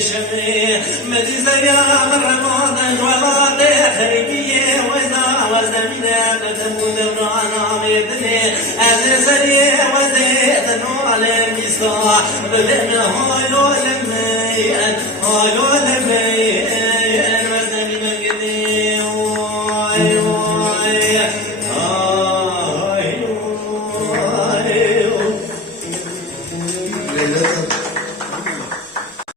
شمي مديزة يا مرمان ولا خريبية وزمينة تمود برانا مبني أزري وزيت نوع لمسا بدنا هالو لمي